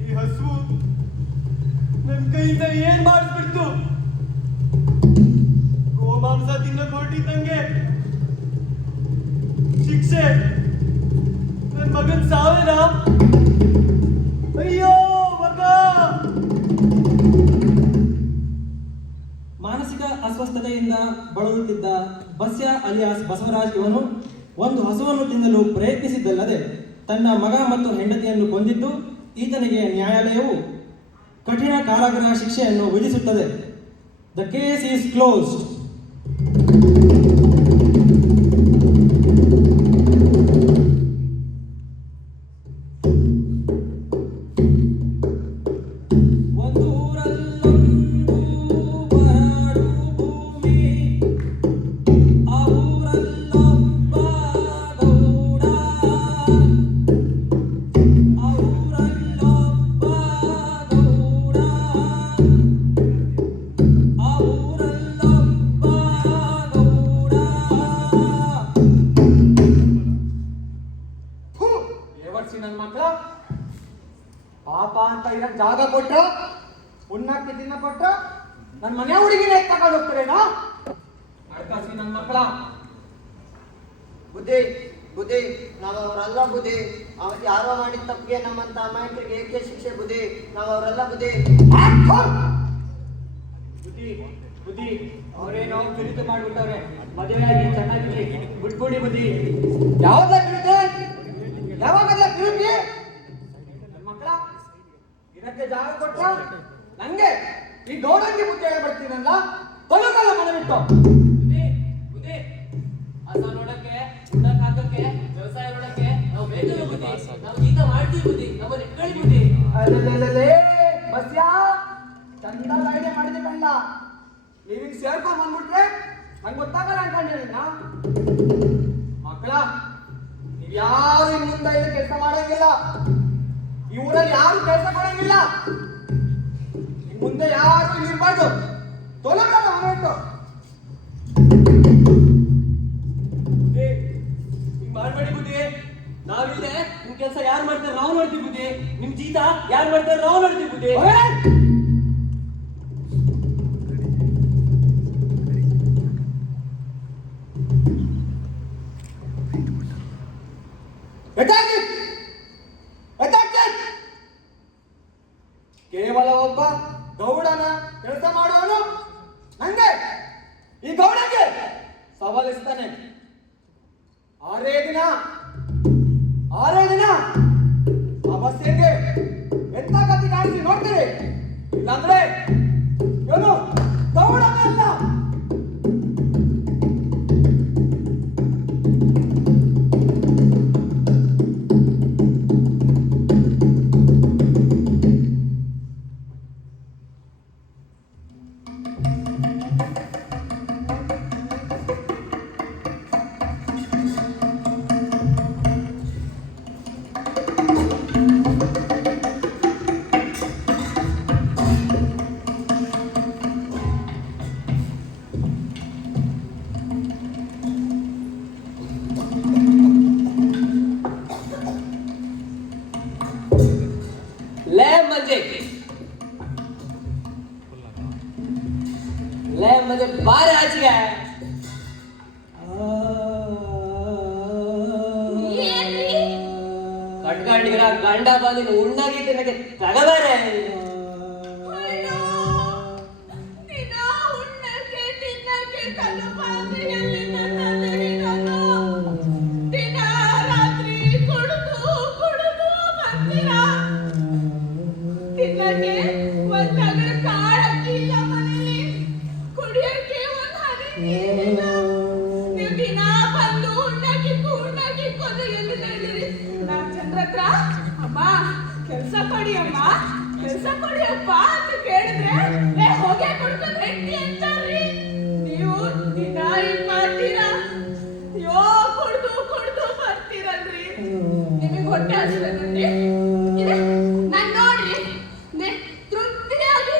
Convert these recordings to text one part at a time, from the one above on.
ಈ ಹಸು ನನ್ ಕೈಯಿಂದ ಏನ್ ಮಾಡಿಸ್ಬಿಡ್ತು. ಗೋಮಾಂಸ ತಿನ್ನಕ್ ಹೊರಟಿದ್ದಂಗೆ ಶಿಕ್ಷೆ. ನನ್ ಮಗನ್ ಸಾವೇನಾ? ಅಯ್ಯೋ ಮಗ. ಮಾನಸಿಕ ಅಸ್ವಸ್ಥತೆಯಿಂದ ಬಳಲುತ್ತಿದ್ದ ಬಸ್ಯ ಅಲಿಯಾಸ್ ಬಸವರಾಜ್ ಇವನು ಒಂದು ಹಸುವನ್ನು ತಿನ್ನಲು ಪ್ರಯತ್ನಿಸಿದ್ದಲ್ಲದೆ ತನ್ನ ಮಗ ಮತ್ತು ಹೆಂಡತಿಯನ್ನು ಕೊಂದಿದ್ದು ಈತನಿಗೆ ನ್ಯಾಯಾಲಯವು ಕಠಿಣ ಕಾರಾಗೃಹ ಶಿಕ್ಷೆಯನ್ನು ವಿಧಿಸುತ್ತದೆ. The case is closed. ನನ್ನ ಮಕ್ಕಳ ಪಾಪ ಅಂತ ಇರಕ್ ಜಾಗ ಕೊಟ್ರ, ಉಣ್ಣಕ್ಕೆ ತಿನ್ನ ಕೊಟ್ರ, ನನ್ನ ಮನೆ ಹುಡುಗಿನ ತಗೊಂಡು ಹೋಗ್ತಾರೇನಾ? ಅಡ್ಕಾಸಿ ನನ್ನ ಮಕ್ಕಳ ಬುದ್ಧಿ ಬುದ್ಧಿ, ನಾವು ಅವರಲ್ಲ ಬುದ್ಧಿ. ಅವತ್ತು ಯಾರೋ ಮಾಡಿದ ತಪ್ಪಿಗೆ ನಮ್ಮಂತ ಅಮಾಯಕರಿಗೆ ಏಕೆ ಶಿಕ್ಷೆ ಬುದ್ಧಿ? ನಾವು ಅವರಲ್ಲ ಬುದ್ಧಿ. ಬುದ್ಧಿ ಬುದ್ಧಿ, ಅವರೇನೋ ಚುರಿತು ಮಾಡ್ಬಿಟ್ಟವ್ರೆ. ಮದುವೆಯಾಗಿ ಚೆನ್ನಾಗಿ ಬಿಟ್ಬಿಡಿ ಬುದ್ಧಿ. ಯಾವ್ದ ಕಿರುತೆ? ಯಾವಾಗಲ್ಲ ಕಿರುತಿ? ನನ್ನ ಮಕ್ಕಳ ಇದಕ್ಕೆ ಜಾಗ ಕೊಟ್ಟ ನಂಗೆ ಈ ಗೌಡಂಗಿ ಬುದ್ಧಿ ಹೇಳ್ಬಿಡ್ತೀನಲ್ಲ, ತೊಲಗಲ್ಲ ಮನೆ ಬಿಟ್ಟು. ಬುದ್ಧಿ ಅಸ ನೋಡಕ್ಕೆ, ಉಣ್ಣಕ್ ಹಾಕಕ್ಕೆ, ವ್ಯವಸಾಯ ನೋಡಕ್ಕೆ ನಾವು ಬೇಕಲ್ಲ ಬುದ್ಧಿ. ನಾವು ಗೀತ ಮಾಡ್ತೀವಿ ಬುದ್ಧಿ, ನಮ್ಮನ್ನ ಇಟ್ಕೊಳ್ಳಿ ಬುದ್ಧಿ. ಅಲ್ಲೇ ಬಸ್ಯಾ ಚಂದ ಐಡಿಯಾ ಮಾಡಿದೆ ಕಣ್ಣ. ನೀವಿಂಗ್ ಸೇರ್ಕೊಂಡ್ ಬಂದ್ಬಿಟ್ರೆ ನಂಗೆ ಗೊತ್ತಾಗಲ್ಲ ಅನ್ಕೊಂಡಿನ ಮಕ್ಕಳ. ನೀವ್ ಯಾರು ಇನ್ ಮುಂದೆ ಇಲ್ಲಿ ಕೆಲಸ ಮಾಡಂಗಿಲ್ಲ. ಈ ಊರಲ್ಲಿ ಯಾರು ಕೆಲಸ ಮಾಡಂಗಿಲ್ಲ. ಇನ್ ಮುಂದೆ ಯಾರು ಇಲ್ಲಿ ಇರ್ಬಾರ್ದು. ತೊಲಗಲ್ಲ ಮನೆಟ್ಟು. ಹಿಂಗ್ ಮಾಡ್ಬೇಡಿ ಬುದ್ಧಿ. ನಾವಿಲ್ಲದೆ ನಿಮ್ ಕೆಲಸ ಯಾರು ಮಾಡ್ತಾರೆ ನಾವು ನೋಡ್ತೀವಿ ಬುದ್ಧಿ. ನಿಮ್ ಜೀತ ಯಾರು ಮಾಡ್ತಾರೆ ನಾವು ನೋಡ್ತೀವಿ ಬುದ್ಧಿ. ಕೇವಲ ಒಬ್ಬ ಗೌಡನ ಕೆಲಸ ಮಾಡುವನು ನಂಗೆ ಈ ಗೌಡಕ್ಕೆ ಸವಾಲಿಸ್ತಾನೆ. ಆರೇ ದಿನ ಆ ಬಸ್ಸಿಗೆ ಎಂತ ಗತಿ ಕಾಣಿಸಿ ನೋಡ್ತೀರಿ. ಇಲ್ಲಾಂದ್ರೆ ಇವನು ಗೌಡನಲ್ಲ. म्हणजे बार आज गया ಕಟ್ಕೊಂಡಿರ ಗಂಡ ಬಂದಿನ ಉಣ್ಣಾಗಿ ತಿನ್ನಕ್ಕೆ ತಗಬಾರೆ. ಕೆಲಸ ಕೊಡಿ ಅಮ್ಮ, ಕೆಲಸ ಕೊಡಿ ಅಪ್ಪ ಅಂತ ಕೇಳಿದ್ರೆ ಹೋಗೇ ಕೊಡ್ಕೊಂಡು ಹೆಂಡತಿ ಅಂತಾರ್ರಿ. ನೀವು ದಿನ ಹಿಂಗ್ ಮಾಡ್ತೀರಾ? ಅಯ್ಯೋ ಕೊಡ್ದು ಬರ್ತೀರಲ್ರಿ. ನಿಮಗೆ ಹೊಟ್ಟೆ ಹಸಿದನ್ರಿ ನಾನ್ ನೋಡ್ರಿ ತೃಪ್ತಿಯಾಗಿ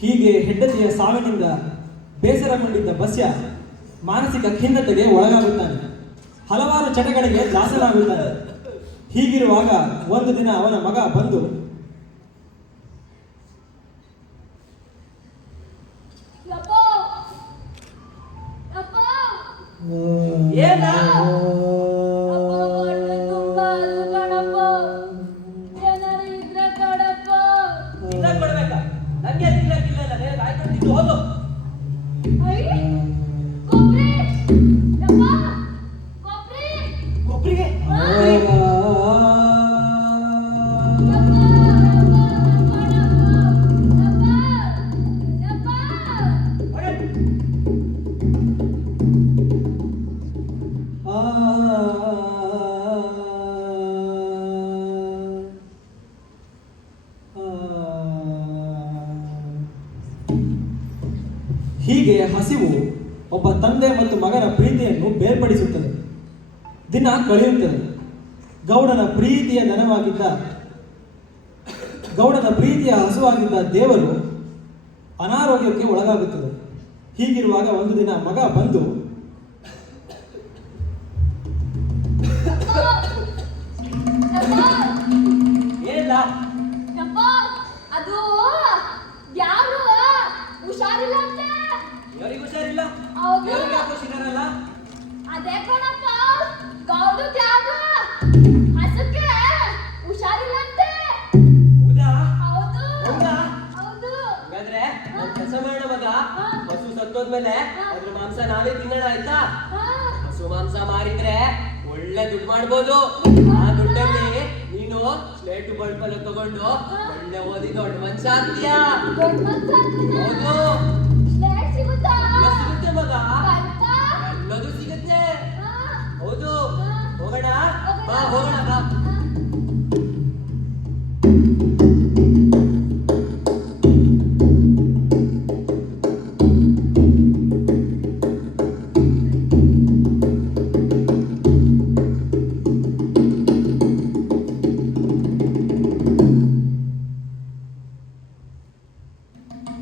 ಹೀಗೆ ಹೆಂಡತಿಯ ಸಾವಿನಿಂದ ಬೇಸರಗೊಂಡಿದ್ದ ಬಸ್ಯ ಮಾನಸಿಕ ಖಿನ್ನತೆಗೆ ಒಳಗಾಗುತ್ತಾನೆ. ಹಲವಾರು ಚಟಗಳಿಗೆ ದಾಸನಾಗುತ್ತಾನೆ. ಹೀಗಿರುವಾಗ ಒಂದು ದಿನ ಅವನ ಮಗ ಬಂದು ಯಪ್ಪ ಯಪ್ಪ ಏನ ಅಪ್ಪ ಹೊಟ್ಟೆ ತುಂಬಾ ಹಸು ಕಣಪ್ಪ. ಏನಾರು ಇದ್ರೆ ಕೊಡಪ್ಪ. ತಿನ್ನಕ್ ಕೊಡ್ಬೇಕಾ? ನಂಗೆ ತಿನ್ನಕ್ಕಿಲ್ಲ, ನನಗೆ ಕಾಯ್ಕೊಂಡು ತಿಂದು ಹೋಗು. ಐ ಕೊಬ್ರಿ ಯಪ್ಪ ಕೊಬ್ರಿ ಒಬ್ರಿಗೆ ಯಪ್ಪ ಹೀಗೆ ಹಸಿವು ಒಬ್ಬ ತಂದೆ ಮತ್ತು ಮಗನ ಪ್ರೀತಿಯನ್ನು ಬೇರ್ಪಡಿಸುತ್ತದೆ. ದಿನ ಕಳೆಯುತ್ತದೆ. ಗೌಡನ ಪ್ರೀತಿಯ ಹಸುವಾಗಿದ್ದ ದೇವರು ಅನಾರೋಗ್ಯಕ್ಕೆ ಒಳಗಾಗುತ್ತದೆ. ಹೀಗಿರುವಾಗ ಒಂದು ದಿನ ಮಗ ಬಂದು ಏನಿಲ್ಲ ಯಪ್ಪ ಅದು ಯಾರು ಹುಷಾರಿಲ್ಲ ಅಂತೆ. ಇವರಿಗೆ ಹುಷಾರಿಲ್ಲ, ಹೌದು. ದೇವ್ರಿಗೆ ಯಾಕೆ ಹುಷಾರಲ್ಲ? ಅದೇ ಕಣಪ್ಪ ಗೌಡು ಯಾರು ಹಸಕ್ಕೆ ಹುಷಾರಿಲ್ಲ ಅಂತೆ. ಹೌದಾ? ಹೌದು ಹೌದಾ? ಹೌದು. ಹಾಗಾದ್ರೆ ಒಂದ್ ಕೆಲಸ ಮಾಡೋಣ ಮಗ, ಹಾ. ಹಸು ಸತ್ತೋದ್ಮೇಲೆ ಅದ್ರ ಮಾಂಸ ನಾವೇ ತಿನ್ನೋಣ, ಆಯ್ತಾ? ಹಾ. ಹಸು ಮಾಂಸ ಮಾರಿದ್ರೆ ಒಳ್ಳೆ ದುಡ್ಡು ಮಾಡ್ಬೋದು. ಆ ದುಡ್ಡಲ್ಲಿ ನೀನು ಸ್ಲೇಟು ಬಲ್ಪ್ ಎಲ್ಲ ತಗೊಂಡು ಒಳ್ಳೆ ಓದಿ ದೊಡ್ಡ ಮನುಷ್ಯ ಆಗ್ತೀಯಾ. ದೊಡ್ಡ ಮನ್ಸ ಆಗ್ತೀನಾ? ಹೌದು, ಸ್ಲೇಟ್ ಸಿಗುತ್ತಾ? ಎಲ್ಲ ಸಿಗುತ್ತೆ ಮಗ, ಬಲ್ಪ? ಎಲ್ಲದೂ ಸಿಗುತ್ತೆ. ಹಾ. ಹೌದು, ಹಾ. ಹೋಗೋಣ ಬಾ, ಹೋಗೋಣ ಬಾ. ಹಾ.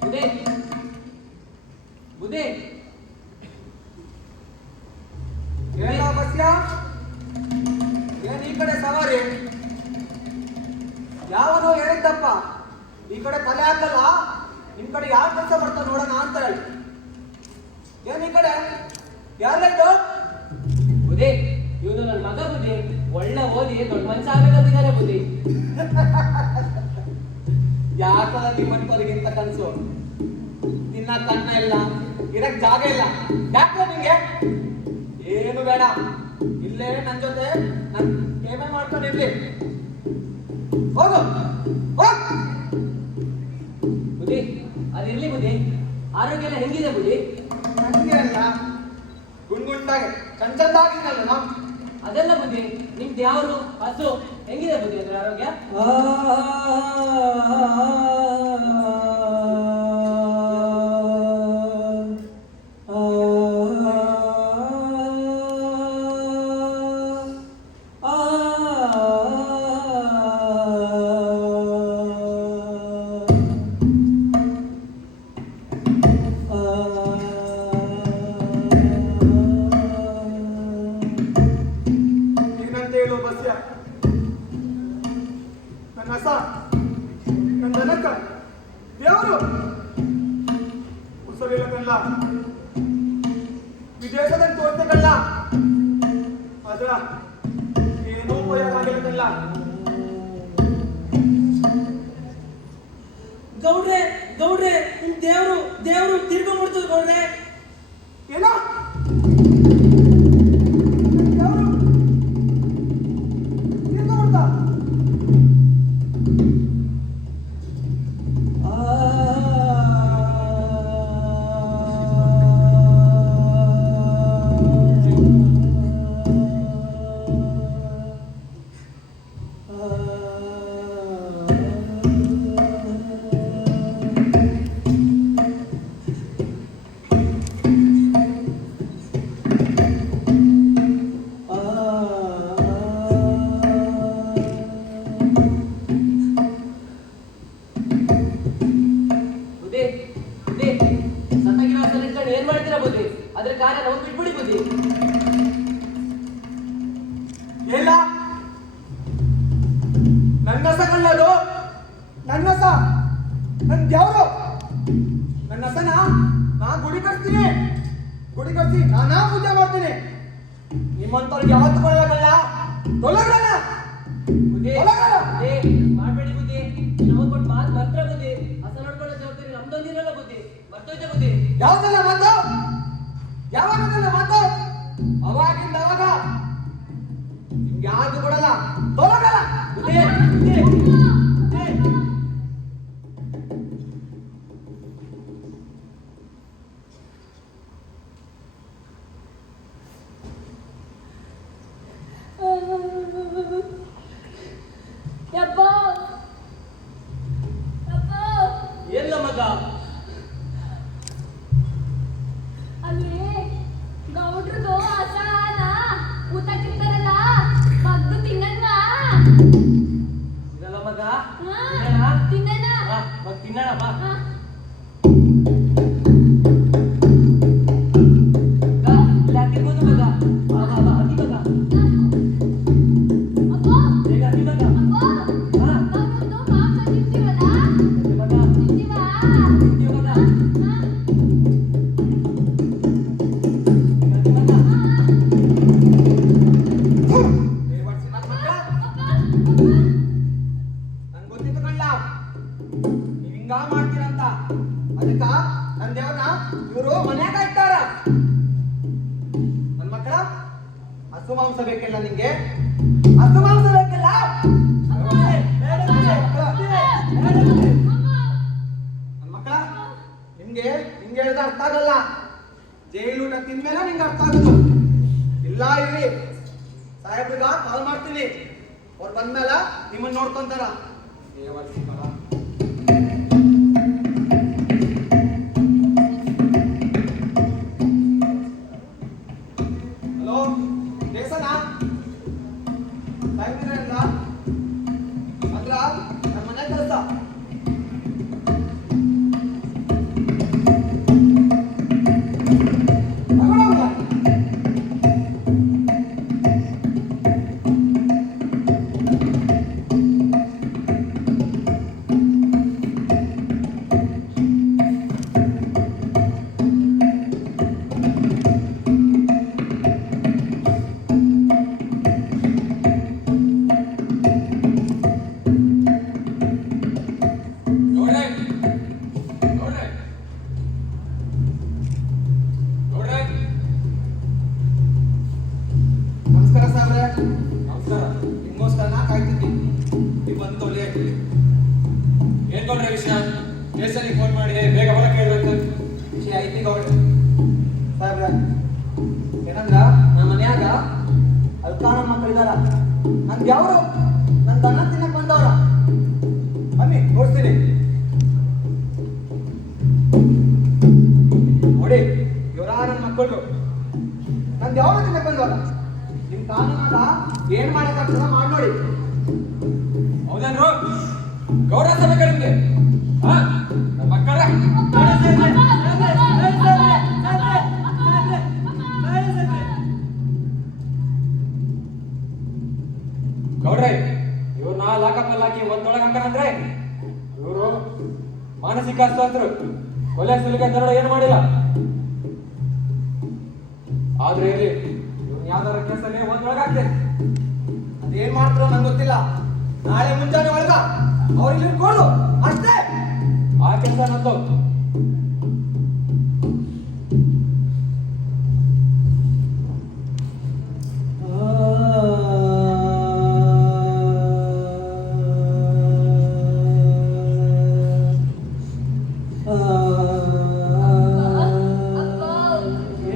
ಬುದ್ಧಿ ಬುದ್ಧಿ ಏನ ಬಸ್ಯ? ಏನ್ ಈ ಕಡೆ ಸವಾರಿ? ಯಾವನೋ ಹೇಳಿದ್ದಪ್ಪ ಈ ಕಡೆ ತಲೆ ಹಾಕಲ್ಲ, ನಿಮ್ ಕಡೆ ಯಾವ ಕೆಲಸ ಮಾಡ್ತಾ ನೋಡೋಣ ಅಂತ ಹೇಳಿ. ಏನ್ ಈ ಕಡೆ ಯಾರಿದ್ದು? ಬುದ್ಧಿ, ಇವನು ನನ್ನ ಮಗ ಬುದ್ಧಿ. ಒಳ್ಳೆ ಓದಿ ದೊಡ್ಡ ಮನುಷ್ಯ ಆಗ್ಬೇಕಂತಿದ್ದಾನೆ ಬುದ್ಧಿ. ಯಾಕಲ್ಲ ನಿಮ್ಮಂತವ್ರಿಗಿಂತ ಕನ್ಸು? ತಿನ್ನಕ್ ಕಣ್ಣ ಇಲ್ಲ, ಇರಕ್ ಜಾಗ ಇಲ್ಲ. ಯಾಕೆ ನಿಂಗೆ? ಏನು ಬೇಡ, ಇಲ್ಲೇ ನನ್ ಜೊತೆ ನನ್ ಕೇಮೆ ಮಾಡ್ಕೊಂಡಿರ್ಲಿ. ಹೋಗು ಹೋಗ್. ಬುದ್ಧಿ, ಅದಿರ್ಲಿ ಬುದ್ಧಿ. ಆರೋಗ್ಯ ಎಲ್ಲ ಹೆಂಗಿದೆ ಬುದ್ಧಿ? ನಂಗೆ ಅಲ್ಲ, ಗುಂಡ್ಗುಂಡಾಗಿ ಚಂಚಂದಾಗಿದ್ದಲ್ಲ ನಾವು. ಅದೆಲ್ಲ ಬುದ್ಧಿ, ನಿಮ್ದು ಯಾವ್ದು ಹಸು ಹೆಂಗಿದೆ ಬುದ್ಧಿ ಅದ್ರ ಆರೋಗ್ಯ? ಏನಂತ ಹೇಳು ಬಸ್ಯ? ನನ್ನ ಹಸ, ನನ್ನ ದನಕ್ಕ ದೇವರು ಉಸರಿಲ್ಲಕಲ್ಲ, ವಿದೇಶದಲ್ಲಿ ತೋರ್ತಕಲ್ಲ, ಆದ್ರ ಏನೂ ಉಪಯೋಗ ಆಗಿಲ್ಲಕಲ್ಲ. ಗೌಡ್ರೆ ಗೌಡ್ರೆ ನಿಮ್ ದೇವ್ರು ತಿರ್ಕೊಂಡ್ಬಿಡ್ತದ ಗೌಡ್ರೆ. ಏನೋ ದೇವರು ತಿರ್ಕೊಂಡ್ಬಿಡ್ತಾ? ಕಾರ್ಯ ನಾವು ಬಿಟ್ಬಿಡಿ ಬುದ್ಧಿ. ಇಲ್ಲ, ನನ್ನಸ ಕಲ್ಲದು, ನನ್ನಸ, ನನ್ ದೇವ್ರು, ನನ್ನಸನ ನಾ ಗುಡಿ ಕಟ್ತೀನಿ, ಗುಡಿ ಕಟ್ಸಿ ನಾನಾ ಪೂಜೆ ಮಾಡ್ತೀನಿ. ನಿಮ್ಮಂತವ್ರಿಗೆ ಯಾವತ್ತು ಕೊಡೋಲ್ಲ, ತೊಲಗಲ್ಲ ಬುದ್ಧಿ ತೊಲಗಲ್ಲ. ಮಾಡ್ಬೇಡಿ ಬುದ್ಧಿ. ನಾವು ಕೊಟ್ಟು ಮಾತು ಮಾತ್ರ ಬುದ್ಧಿ. ಹಸ ನೋಡ್ಕೊಳ್ಳೋ ಜವಾಬ್ದಾರಿ ನಮ್ದೊಂದಿರಲ್ಲ ಬುದ್ಧಿ. ಮರ್ತೋಯ್ತೆ ಬುದ್ಧಿ. ಯಾವ್ದಲ್ಲ ಮಾತು, ಯಾವಾಗದಲ್ಲ ಮಾತು, ಅವಾಗಿಂದ ಅವಾಗ ನಿಮ್ಗೆ ಯಾವ್ದು ಕೊಡಲ್ಲ, ತೊಲಗಲ್ಲ. ಬುದ್ಧಿ ಬುದ್ಧಿ ಬುದ್ಧಿ. ಯಪ್ಪ ಯಪ್ಪ ಎಲ್ಲ ಮಗ ಅಲ್ಲಿ ಗೌಡ್ರದು ಹಸನ ಊಟ ತಿಂತಾರಲ್ಲ ಬಗ್ದು ತಿನ್ನಣ್ವಾ. ಇದಲ್ಲ ಮಗ ಹಾ, ತಿನ್ನಣ. ತಿನ್ನೋಣ ಬಾ. ಹಾ. ಇಲ್ಲಿ ಹಾಕಿರ್ಬೋದು ಮಗ. ಬಾ ಬಾ ಬಾ ಅತಿ ಮಗ. ಅಪ್ಪ ಬೇಗ ಅತಿ ಮಗ. ಅಪ್ಪ ಹಾ ಗೌಡ್ರದು ಮಾಂಸ ತಿಂತೀವಲ್ಲ, ಅತಿ ಮಗ. ತಿಂತೀವಾ? ತಿಂತೀವಿ ಮಗ. ಹಾ. ಅತಿ ಮಗ. ಬೇವರ್ಸಿ ನನ್ನ ಮಕ್ಕಳ, ನಂಗೆ ಗೊತ್ತಿತ್ತು ಕಳ್ಳ ನೀವ್ ಹಿಂಗ ಮಾಡ್ತೀರಂತ. ಅದಕ್ಕ ನನ್ ದೇವ್ರನ್ನ ಇವರು ಮನ್ಯಾಗ ಇಟ್ಟಾರ. ನನ್ ಮಕ್ಕಳ, ಹಸು ಮಾಂಸ ಬೇಕಿಲ್ಲ ನಿಂಗೆ, ಹಸು ಮಾಂಸ ಬೇಕಿಲ್ಲ. ನನ್ ಮಕ್ಕಳ, ನಿಮ್ಗೆ ಹಿಂಗೆ ಹೇಳಿದ್ರೆ ಅರ್ಥ ಆಗಲ್ಲ. ಜೈಲೂಟ ತಿಂದ್ಮೇಲೆ ನಿಂಗೆ ಅರ್ಥ ಆಗುದು. ಇಲ್ಲ ಇಲ್ಲಿ ಸಾಹೇಬ್ರಿಗ ಕಾಲ್ ಮಾಡ್ತೀನಿ, ಅವ್ರು ಬಂದ್ಮೇಲೆ ನಿಮ್ಮನ್ನ ನೋಡ್ಕೊಂತಾರ. ದೇವರ್ಸಿ ಮಗ. ಹಲೋ ದೇಸನ, ಸಾಹೇಬ್ರಿಲ್ಲ ಅಂದ್ರ ನಮ್ಮ ಮನೆ ಕೆಲಸ. ನಮಸ್ಕಾರ ಸಾಹೇಬ್ರೆ. ನಮಸ್ಕಾರ. ನಿಮ್ಗೋಸ್ಕರ ನಾ ಕಾಯ್ತಿದ್ವಿ, ನೀವು ಬಂದು ಒಳ್ಳೆ ಆಗ್ತೀವಿ. ಏನ್ ಗೌಡ್ರೆ ವಿಷಯ? ಸ್ಟೇಷನ್ಗೆ ಫೋನ್ ಮಾಡಿ ಬೇಗ ಹೊರಗೆ ಕೇಳ್ಬೇಕು. ವಿಷಯ ಐತಿ ಗೌಡ್ರೆ. ಸಾಹೇಬ್ರೆ, ಏನಂದ್ರ ನಮ್ಮ ಮನ್ಯಾಗ ಅಲ್ಕಾನ ಮಕ್ಕಳಿದಾರ. ನನ್ ಯಾವ್ರು ನನ್ ದನ ತಿನ್ನಕ್ ಬಂದವ್ರ. ಬನ್ನಿ ತೋರಿಸ್ತೀನಿ ನೋಡಿ. ಇವರ ನನ್ನ ಮಕ್ಕಳು ನನ್ ಯಾವ್ರು ತಿನ್ನಕ್ ಬಂದವ್ರ. ನಿಮ್ ಕಾನೂನಾಗ ಏನ್ ಮಾಡಕ್ಕಾಗ್ತದ ಮಾಡಿ ನೋಡಿ. ಹೌದೇನ್ರು? ಗೌಡ್ರ ಸಭೆ ನಿಮ್ಗೆ ನಮ್ಮ ಮಕ್ಕಳ ಗೌಡ್ರೆ, ಇವ್ರನ್ನ ಲಾಕಪ್ ಹಾಕಿ ಒಂದೊಳಗೆ ಹಾಕಂದ್ರೆ ಇವರು ಮಾನಸಿಕ ಅಸ್ವಸ್ಥರು, ಕೊಲೆ ಸುಲಿಗೆ ದರೋಡೆ ಏನು ಮಾಡಿಲ್ಲ. ಆದ್ರೆ ಇಲ್ಲಿ ಇವ್ರನ್ನ ಯಾವ್ದಾರ ಕೇಸಲ್ಲಿ ಒಂದೊಳಗೆ ಹಾಕ್ತೇನೆ. ಅದೇನ್ ಮಾಡ್ತಾರೋ ನಂಗೆ ಗೊತ್ತಿಲ್ಲ. ನಾಳೆ ಮುಂಜಾನೆ ಒಳಗ ಅವ್ರಿಗೆ ಇಟ್ಕೊಡು ಅಷ್ಟೇ. ಆ ಕೆಲಸ ನಂದು.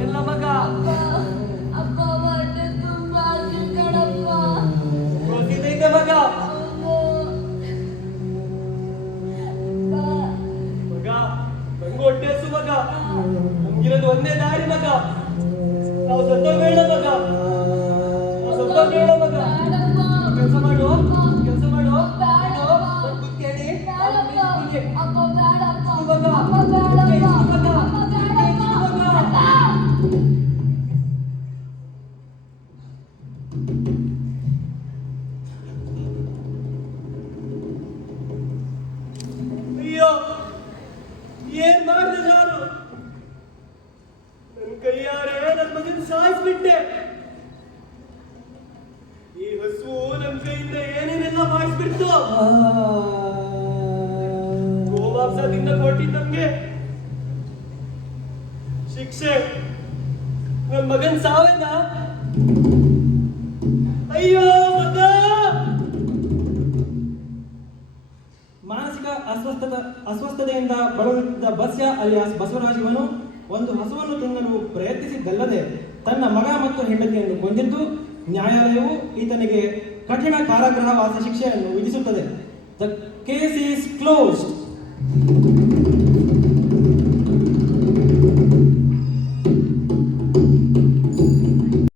ಎಲ್ಲ ಮಗ. ಅಪ್ಪ ಹೊಟ್ಟೆ ತುಂಬಾ ಕಣಪ್ಪ. ಗೊತ್ತಿದ್ದೈತೆ ಮಗ. ಮಗ ನಂಗೂ ಹೊಟ್ಟೆ ಹಸು ಮಗ. ನಮ್ಗಿರೋದು ಒಂದೇ ದಾರಿ ಮಗ. ನಾವು ಸತ್ತೋಗ್ಬೇಡ ಮಗ, ನಾವು ಸತ್ತೋಗ್ಬೇಡ ಮಗ. ಕೆಲಸ ಮಾಡು, ಕೆಲಸ ಮಾಡು. ಏನು? ಒಂದ್ ಕುತ್ ಕೇಳಿ ಅಪ್ಪ ಬೇಡಪ್ಪ. ಮಗ. ಅಪ್ಪ ಬೇಡಪ್ಪ. ಮಗ. ಅಪ್ಪ ಬೇಡಪ್ಪ. ಮಗ. ಏನ್ ಮಾಡಿದೆ ನಾನು? ನನ್ನ ಕೈಯಾರೆ ನನ್ನ ಮಗನ್ ಸಾಯಿಸ್ಬಿಟ್ಟೆ. ಈ ಹಸು ನಮ್ ಕೈಯಿಂದ ಏನೇನೆಲ್ಲ ಮಾಡಿಸ್ಬಿಡ್ತು. ಗೋಮಾಂಸ ತಿನ್ನ ಕೊಟ್ಟಿದ್ ನಮ್ಗೆ ಶಿಕ್ಷೆ ನನ್ ಮಗನ್ ಸಾವೇನ? ಅಯ್ಯೋ ಮಗ! ಮಾನಸಿಕ ಅಸ್ವಸ್ಥತೆಯಿಂದ ಬಳಲುತ್ತಿದ್ದ ಬಸ್ಯ ಅಲಿಯಾಸ್ ಬಸವರಾಜ್ ಇವನು ಒಂದು ಹಸುವನ್ನು ತಿನ್ನಲು ಪ್ರಯತ್ನಿಸಿದ್ದಲ್ಲದೆ ತನ್ನ ಮಗ ಮತ್ತು ಹೆಂಡತಿಯನ್ನು ಕೊಂದಿದ್ದು ನ್ಯಾಯಾಲಯವು ಈತನಿಗೆ ಕಠಿಣ ಕಾರಾಗೃಹವಾಸ ಶಿಕ್ಷೆಯನ್ನು ವಿಧಿಸುತ್ತದೆ. The case is closed.